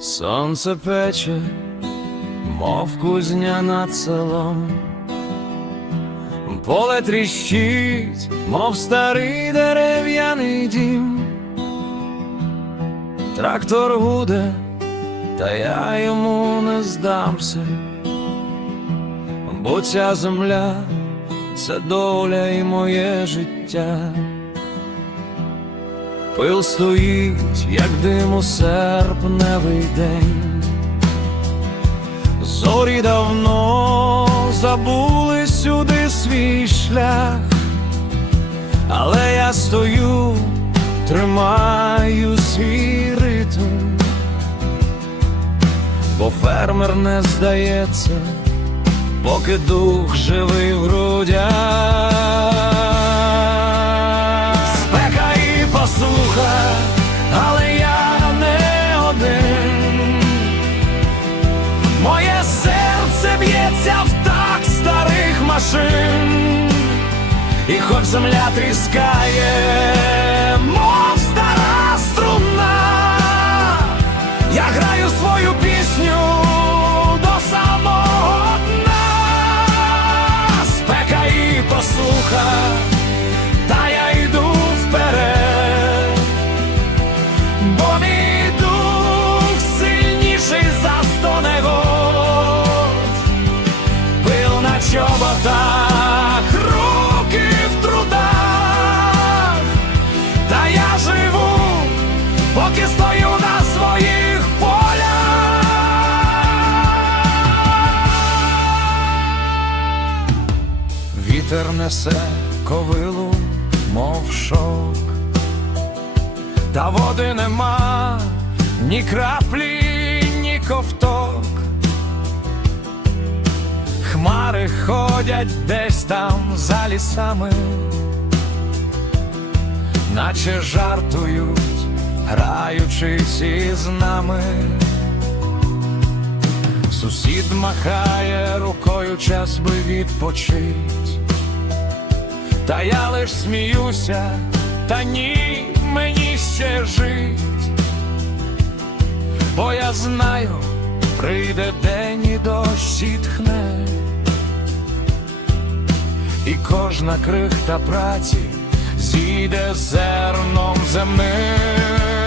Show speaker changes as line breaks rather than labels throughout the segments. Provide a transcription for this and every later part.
Сонце пече, мов кузня над селом. Поле тріщить, мов старий дерев'яний дім. Трактор гуде, та я йому не здамся. Бо ця земля це доля і моє життя. Пил стоїть, як дим у серпневий день. Зорі давно забули сюди свій шлях, але я стою, тримаю свій ритм, бо фермер не здається, поки дух живий в грудях. Машин, і хоч земля тріскає, Вітер несе ковилу, мов шок та води нема, ні краплі, ні ковток. Хмари ходять десь там за лісами, наче жартують, граючись із нами. Сусід махає рукою, час би відпочить. Та я лиш сміюся, та ні, мені ще жить, бо я знаю, прийде день і дощ зітхне, і кожна крихта праці зійде зерном земним.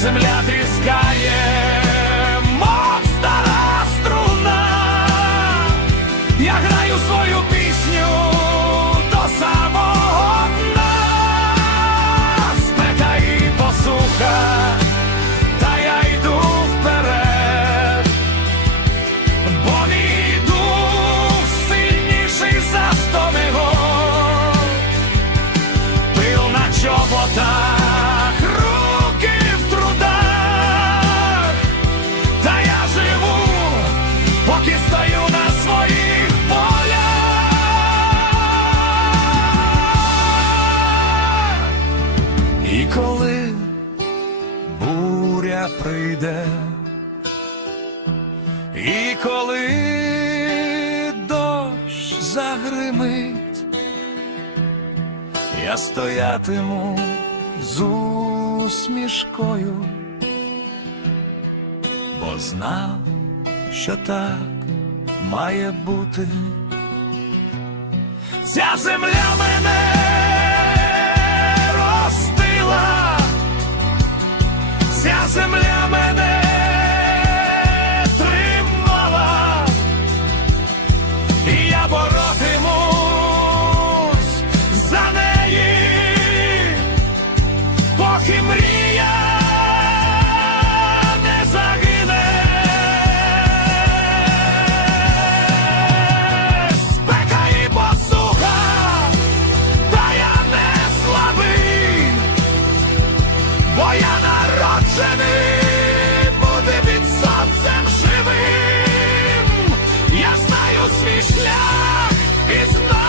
Земля тріскає, мов стара струна, я граю свою пісню прийде і коли дощ загримить, я стоятиму з усмішкою, бо знав, що так має бути. Ця земля мене під сонцем живим, я знаю свій шлях і знаю.